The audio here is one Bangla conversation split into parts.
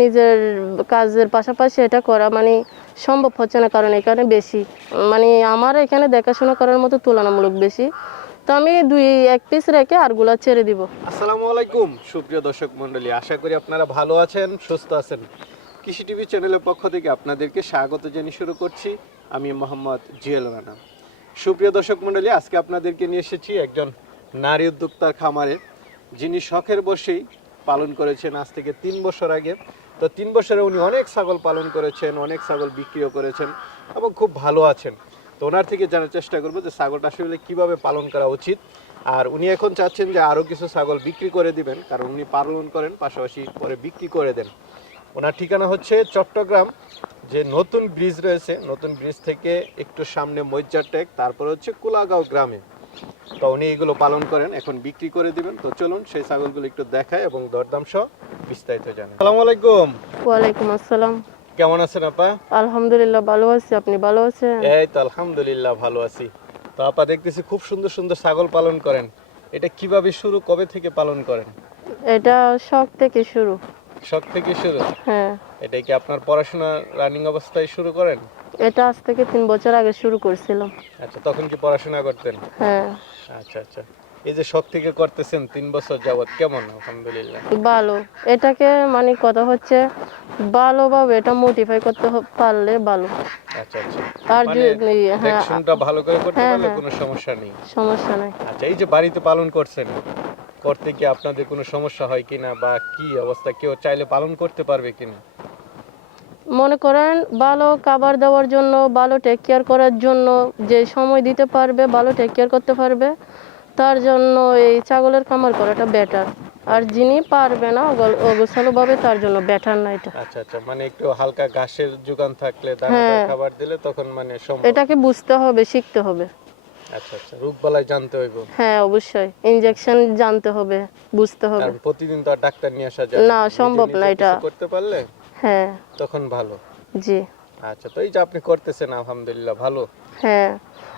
নিজের কাজের পাশাপাশি এটা করা মানে সম্ভব হচ্ছে না, কারণ এখানে বেশি। মানে আমার এখানে দেখাশোনা করার মতো তুলনামূলক বেশি। তো আমি দুই, এক পিস রেখে আরগুলা ছেড়ে দিব। আসসালামু আলাইকুম, সুপ্রিয় দর্শক মণ্ডলী, আশা করি আপনারা ভালো আছেন, সুস্থ আছেন। কৃষি টিভি চ্যানেলের পক্ষ থেকে আপনাদেরকে স্বাগত জানিয়ে শুরু করছি। আমি মোহাম্মদ জিয়াল রানা। সুপ্রিয় দর্শক মণ্ডলী, আজকে আপনাদেরকে নিয়ে এসেছি একজন নারী উদ্যোক্তার খামারে, যিনি শখের বসেই পালন করেছেন আজ থেকে তিন বছর আগে। তো তিন বছরে উনি অনেক ছাগল পালন করেছেন, অনেক ছাগল বিক্রিও করেছেন এবং খুব ভালো আছেন। তো ওনার থেকে জানার চেষ্টা করব যে ছাগলটা আসলে কীভাবে পালন করা উচিত। আর উনি এখন চাচ্ছেন যে আরও কিছু ছাগল বিক্রি করে দিবেন, কারণ উনি পালন করেন, পাশাপাশি পরে বিক্রি করে দেন। ওনার ঠিকানা হচ্ছে চট্টগ্রাম, যে নতুন ব্রিজ রয়েছে, নতুন ব্রিজ থেকে একটু সামনে মজ্জারটেক তারপর হচ্ছে কুলাগাঁও গ্রামে। তো উনি এগুলো পালন করেন এখন বিক্রি করে দিবেন। তো চলুন সেই ছাগলগুলো একটু দেখায় এবং দরদাম সহ বিস্তারিত জানেন আসসালামু আলাইকুম। ওয়ালাইকুম আসসালাম। কেমন আছেন আপা? আলহামদুলিল্লাহ ভালো আছি। আপনি ভালো আছেন? এই তো আলহামদুলিল্লাহ ভালো আছি। তো আপা দেখতেছি খুব সুন্দর সুন্দর ছাগল পালন করেন। এটা কীভাবে শুরু কবে থেকে পালন করেন? এটা শখ থেকে শুরু। শখ থেকে শুরু? হ্যাঁ। এটা কি আপনার পড়াশোনা রানিং অবস্থায় শুরু করেন? এটা আজ থেকে তিন বছর আগে শুরু করছিলাম। আচ্ছা তখন কি পড়াশোনা করতেন? হ্যাঁ। আচ্ছা আচ্ছা। এই যে শখ থেকে করতেছেন তিন বছর যাবত কেমন? আলহামদুলিল্লাহ। ভালো। এটাকে মানে কথা হচ্ছে ভালোভাবে এটা মোটিফাই করতে পারলে ভালো। আচ্ছা আচ্ছা। আর মানে যদি হ্যাঁ। দেখশুনটা ভালো করে করতে হ্যাঁ, পারলে হ্যাঁ। কোনো সমস্যা নেই। সমস্যা নাই। আচ্ছা এই যে বাড়িতে পালন করছেন করতে কি আপনাদের কোনো সমস্যা হয় কিনা বা কি অবস্থা? কেউ চাইলে পালন করতে পারবে কিনা? মনে করেন ভালো খাবার দেওয়ার জন্য ভালো টেক কেয়ার করার জন্য যে সময় দিতে পারবে ভালো টেক কেয়ার করতে পারবে তার জন্য এই ছাগলের খামার করাটা বেটার আর যিনি পারবে না অগোছালোভাবে তার জন্য বেটার না এটা। আচ্ছা আচ্ছা মানে একটু হালকা ঘাসের যোগান থাকলে হ্যাঁ। খাবার দিলে তখন মানে সম্ভব। এটাকে বুঝতে হবে শিখতে হবে। আচ্ছা আচ্ছা রোগবালাই জানতে হইব। হ্যাঁ অবশ্যই। ইনজেকশন জানতে হবে বুঝতে হবে। প্রতিদিন তো আর ডাক্তার নিয়ে আসা যায় না, সম্ভব না এটা। করতে পারলে হ্যাঁ। তখন ভালো। জি। আচ্ছা তো এই যে আপনি করতেছেন আলহামদুলিল্লাহ ভালো। হ্যাঁ।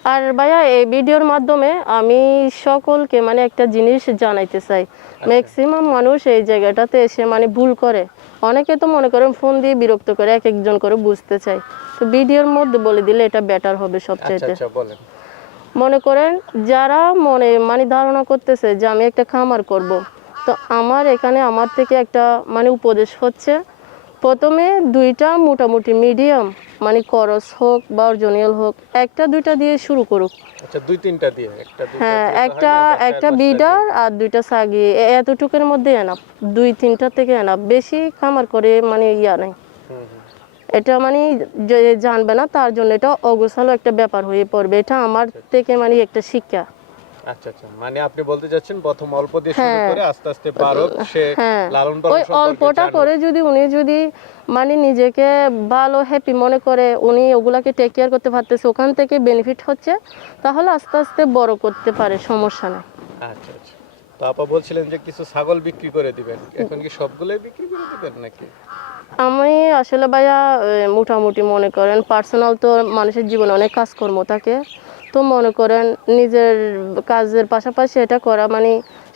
আর ভাইয়া এই ভিডিওর মাধ্যমে আমি সকলকে মানে একটা জিনিস জানাইতে চাই। ম্যাক্সিমাম মানুষ এই জায়গাটাতে এসে মানে ভুল করে। অনেকে তো মনে করেন ফোন দিয়ে বিরক্ত করে এক একজন করে বুঝতে চাই তো ভিডিওর মধ্যে বলে দিলে এটা বেটার হবে আচ্ছা সবচাইতে আচ্ছা মনে করেন যারা মনে মানে ধারণা করতেছে যে আমি একটা খামার করব তো আমার এখানে আমার থেকে একটা মানে উপদেশ হচ্ছে প্রথমে দুইটা মোটামুটি মিডিয়াম মানে করস হোক বা অর্জনিয়াল হোক একটা দুইটা দিয়ে শুরু করুক। আচ্ছা দুই তিনটা দিয়ে একটা হ্যাঁ একটা একটা বিডার আর দুইটা সাগি এতটুকুর মধ্যে এনাফ দুই তিনটা থেকে এনাফ বেশি খামার করে মানে ইয়া নাই। এটা মানে যে জানবে না তার জন্য এটা অগোছালো একটা ব্যাপার হয়ে পড়বে। এটা আমার থেকে মানে একটা শিক্ষা। আচ্ছা আচ্ছা। মানে আপনি বলতে চাচ্ছেন প্রথম অল্প দিয়ে শুরু হ্যাঁ। করে আস্তে আস্তে বাড়ক সে হ্যাঁ। লালন পালন ওই অল্পটা করে যদি উনি যদি মানে নিজেকে ভালো হ্যাপি মনে করে উনি ওগুলাকে টেক কেয়ার করতে পারতেছে ওখান থেকে বেনিফিট হচ্ছে তাহলে আস্তে আস্তে বড় করতে পারে সমস্যা নেই। আচ্ছা আচ্ছা। তো আপা বলছিলেন যে কিছু ছাগল বিক্রি করে দিবেন। এখন কি সবগুলোই বিক্রি করে দিবেন নাকি? আমি আসলে ভাইয়া মোটামুটি মনে করেন পার্সোনাল তো মানুষের জীবনে অনেক কাজকর্ম থাকে। তো মনে করেন নিজের কাজের পাশাপাশি এটা করা মানে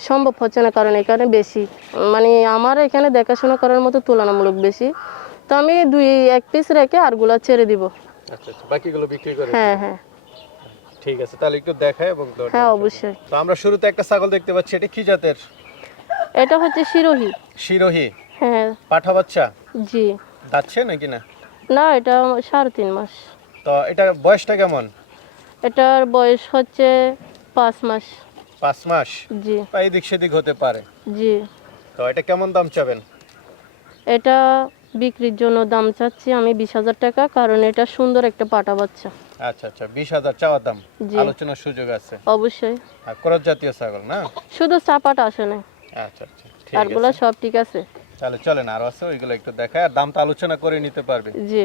সম্ভব হচ্ছে না কারণ এখানে বেশি মানে আমার এখানে দেখাশোনা করার মতো তুলনামূলক বেশি। তো আমি দুই এক পিস রেখে আরগুলা ছেড়ে দিব। আচ্ছা আচ্ছা বাকিগুলো বিক্রি করে হ্যাঁ হ্যাঁ। ঠিক আছে তাহলে একটু দেখায় এবং হ্যাঁ অবশ্যই। তো আমরা শুরুতে একটা ছাগল দেখতে পাচ্ছি এটা কি জাতের? এটা হচ্ছে শিরোহী। শিরোহী? হ্যাঁ। পাঠা বাচ্চা? জি। যাচ্ছে নাকি না? না এটা সাড়ে তিন মাস। তো এটার বয়সটা কেমন? এটার বয়স হচ্ছে পাঁচ মাস। পাঁচ মাস? জি। বা এদিক সেদিক হতে পারে। জি। তো এটা কেমন দাম চাবেন? এটা বিক্রির জন্য দাম চাচ্ছি আমি বিশ হাজার টাকা কারণ এটা সুন্দর একটা পাটা বাচ্চা। আচ্ছা আচ্ছা বিশ হাজার চাওয়ার দাম। জি। আলোচনার সুযোগ আছে। অবশ্যই। আর করজ জাতীয় ছাগল না? শুধু চাপাটা আসে না। আচ্ছা আচ্ছা ঠিক আরগুলা আছে। সব ঠিক আছে। তাহলে চলেন আরও আছে ওইগুলো একটু দেখায় আর দামটা আলোচনা করে নিতে পারবে। জি।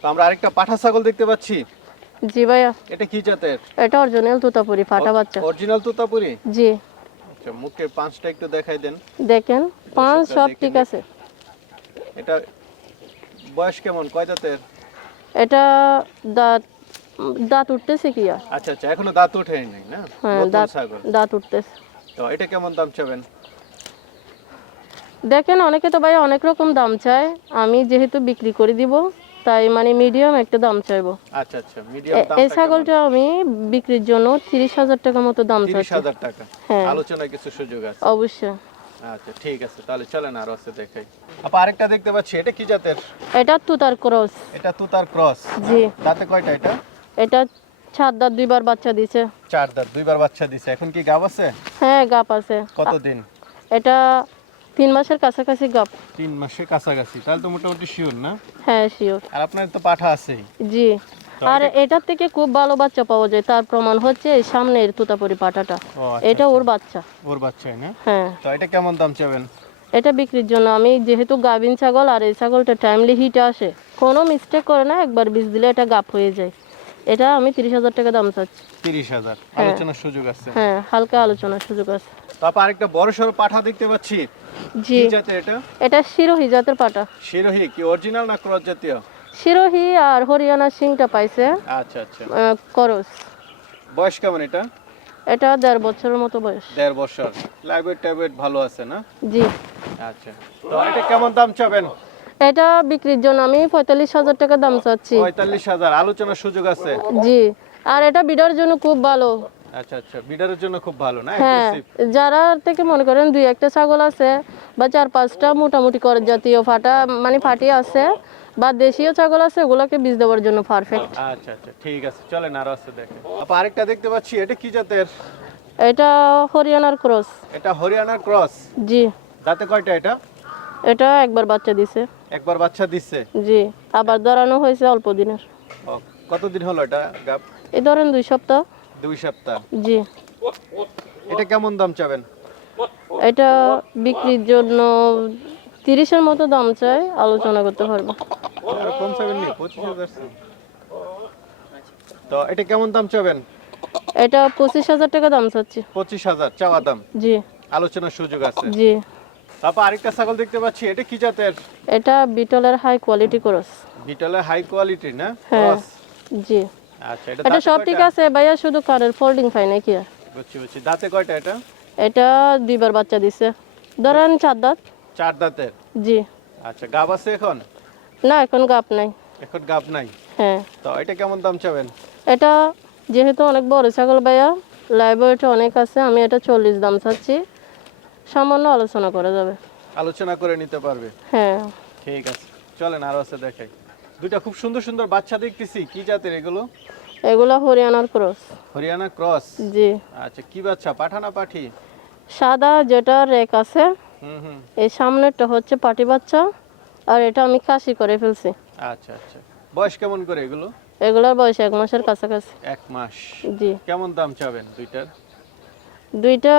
তো আমরা আরেকটা পাঠা ছাগল দেখতে পাচ্ছি। জি ভাইয়া। এটা কি জাতের? এটা অরিজিনাল তুতাপুরি ফাটা বাচ্চা। অরিজিনাল তোতাপুরি? জি। আচ্ছা মুখের পাঁচটা একটু দেখাই দেন। দেখেন পাঁচ সব ঠিক আছে। এটা বয়স কেমন? কয় দাঁতের? এটা দাঁত দাঁত উঠতেছে কি আর? আচ্ছা আচ্ছা এখনও দাঁত ওঠেনি নাই না? হ্যাঁ দাঁত দাঁত উঠতেছে। তো এটা কেমন দাম চাবেন? দেখেন অনেকে তো ভাই অনেক রকম দাম চায়। আমি যেহেতু বিক্রি করে দিব তাই মানে মিডিয়াম একটা দাম চাইব। আচ্ছা আচ্ছা মিডিয়াম দাম এই ছাগলটা আমি বিক্রির জন্য তিরিশ হাজার টাকা মতো দাম চাচ্ছি। হাজার টাকা। হ্যাঁ। আলোচনায় কিছু সুযোগ আছে? অবশ্যই। আচ্ছা ঠিক আছে তাহলে চলেন আরও আছে দেখাই। আপা আরেকটা দেখতে পাচ্ছি এটা কি জাতের? এটা তুতার ক্রস। এটা তুতার ক্রস। জি। কয়টা এটা? এটা ছাদ দাঁত দুইবার বাচ্চা দিছে। চার দাঁত দুইবার বাচ্চা দিছে। এখন কি গাব আছে? হ্যাঁ গাপ আছে। কতদিন? এটা তিন মাসের কাছাকাছি গাপ। তিন মাসের কাছাকাছি তাহলে তো মোটামুটি শিওর না? হ্যাঁ শিওর আর আপনার তো পাঠা আছেই। জি। আর এটার থেকে খুব ভালো বাচ্চা পাওয়া যায় তার প্রমাণ হচ্ছে এই সামনের তুতাপুরি পাটাটা আচ্ছা, এটা ওর বাচ্চা। ওর বাচ্চাই না? হ্যাঁ। তো এটা কেমন দাম চাবেন? এটা বিক্রির জন্য। আমি যেহেতু গাভিন ছাগল আর এই ছাগলটা টাইমলি হিটে আসে কোনো মিস্টেক করে না একবার বীজ দিলে এটা গাপ হয়ে যায়। এটা আমি তিরিশ হাজার টাকা দাম চাচ্ছি। তিরিশ হাজার। আলোচনার সুযোগ আছে। হ্যাঁ হালকা আলোচনার সুযোগ আছে। তারপর আরেকটা বড় সড়ো পাঠা দেখতে পাচ্ছি। জি। জাতের এটা? এটা শিরোহি জাতের পাটা শিরোহি কি? অরিজিনাল না ক্রস জাতীয়? শিরোহি আর হরিয়ানা সিংটা পাইছে। আচ্ছা আচ্ছা। করস। বয়স কেমন এটা? এটা দেড় বছরের মতো বয়স। দেড় বছর। লাইব্রেট ট্যাবলেট ভালো আছে না? জি। আচ্ছা। তো এটা কেমন দাম চাবেন? এটা বিক্রির জন্য আমি পঁয়তাল্লিশ হাজার টাকা দাম চাচ্ছি। পঁয়তাল্লিশ হাজার। আলোচনার সুযোগ আছে। জি। আর এটা বিডার জন্য খুব ভালো। আচ্ছা আচ্ছা বিডারের জন্য খুব ভালো না? হ্যাঁ যারা থেকে মনে করেন দুই একটা ছাগল আছে বা চার পাঁচটা মোটামুটি করে জাতীয় ফাটা মানে ফাটি আছে বা দেশীয় ছাগল আছে ওগুলোকে বীজ দেওয়ার জন্য পারফেক্ট আচ্ছা আচ্ছা ঠিক আছে চলেন আরও আছে দেখেন আপা আরেকটা দেখতে পাচ্ছি এটা কি জাতের? এটা হরিয়ানার ক্রস। এটা হরিয়ানার ক্রস? জি। দাঁতে কয়টা এটা? এটা একবার বাচ্চা দিছে। একবার বাচ্চা দিচ্ছে জি আবার দাঁড়ানো হয়েছে অল্প দিনের। কতদিন হলো এটা গাপ এই ধরেন দুই সপ্তাহ। দুই সপ্তাহ। জি। এটা কেমন দাম চাবেন? এটা বিক্রির জন্য তিরিশের মতো দাম চাই আলোচনা করতে পারব। কম চাবেন নি? পঁচিশ হাজার তো এটা কেমন দাম চাবেন? এটা পঁচিশ হাজার টাকা দাম চাচ্ছি। পঁচিশ হাজার চাওয়া দাম। জি। আলোচনার সুযোগ আছে। জি। তারপর আরেকটা ছাগল দেখতে পাচ্ছি এটা কি জাতের? এটা বিটলের হাই কোয়ালিটি ক্রস। বিটলের হাই কোয়ালিটি না? হ্যাঁ। জি। আচ্ছা এটা এটা সব ঠিক আছে ভাইয়া শুধু কারের ফোল্ডিং পাই নাকি? বুঝছি বুঝছি। দাঁতে কয়টা এটা? এটা দুইবার বাচ্চা দিছে। ধরেন চার দাঁত। চার দাঁতের? জি। আচ্ছা গাব আছে এখন? না এখন গাপ নাই। এখন গাব নাই? হ্যাঁ। তো এটা কেমন দাম চাবেন? এটা যেহেতু অনেক বড় ছাগল ভাইয়া লাইব্রেরিটা অনেক আছে আমি এটা চল্লিশ দাম চাচ্ছি। সামান্য আলোচনা করা যাবে। আলোচনা করে নিতে পারবে। হ্যাঁ। ঠিক আছে। চলেন আরও আছে দেখাই। দুইটা খুব সুন্দর সুন্দর বাচ্চা দেখতেছি। কি জাতের এগুলো? এগুলো হরিয়ানার ক্রস। হরিয়ানা ক্রস? জি। আচ্ছা কি বাচ্চা? পাঠানা পাঠি? সাদা যেটা রেক আছে হুম হুম। এই সামনেরটা হচ্ছে পাটি বাচ্চা আর এটা আমি কাশি করে ফেলছি। আচ্ছা আচ্ছা। বয়স কেমন করে এগুলো? এগুলোর বয়স এক মাসের কাছাকাছি। এক মাস। জি। কেমন দাম চাবেন দুইটার? দুইটা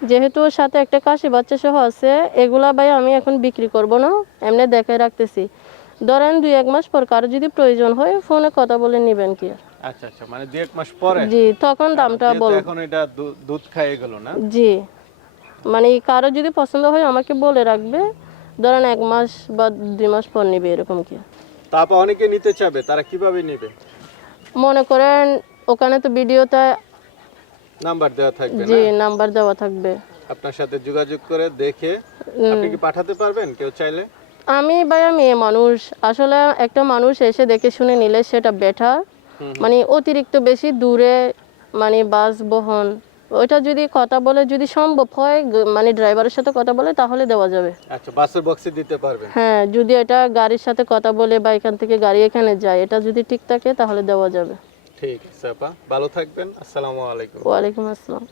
যেহেতু ওর সাথে একটা কাশি বাচ্চা সহ আছে এগুলা ভাই আমি এখন বিক্রি করব না এমনি দেখাই রাখতেছি। ধরেন দুই এক মাস পর কারও যদি প্রয়োজন হয় ফোনে কথা বলে নেবেন কি? আচ্ছা আচ্ছা মানে দুই এক মাস পরে? জি তখন দামটা বল এখন এটা দুধ খায় এগুলো না? জি। মানে কারও যদি পছন্দ হয় আমাকে বলে রাখবে ধরেন এক মাস বা দুই মাস পর নিবে এরকম কি? তারপর অনেকে নিতে চাবে তারা কীভাবে নেবে? মনে করেন ওখানে তো ভিডিওতে নাম্বার দেওয়া থাকবে জি নাম্বার দেওয়া থাকবে। আপনার সাথে যোগাযোগ করে দেখে আপনি কি পাঠাতে পারবেন কেউ চাইলে? আমি ভাইয়া মেয়ে মানুষ। আসলে একটা মানুষ এসে দেখে শুনে নিলে সেটা বেটার মানে অতিরিক্ত বেশি দূরে মানে বাস বহন ওইটা যদি কথা বলে যদি সম্ভব হয় মানে ড্রাইভারের সাথে কথা বলে তাহলে দেওয়া যাবে। আচ্ছা বাসের বক্সে দিতে পারবেন। হ্যাঁ যদি এটা গাড়ির সাথে কথা বলে বা এখান থেকে গাড়ি এখানে যায় এটা যদি ঠিক থাকে তাহলে দেওয়া যাবে। ঠিক আছে আপা ভালো থাকবেন। আসসালামু আলাইকুম। ওয়ালাইকুম আসসালাম।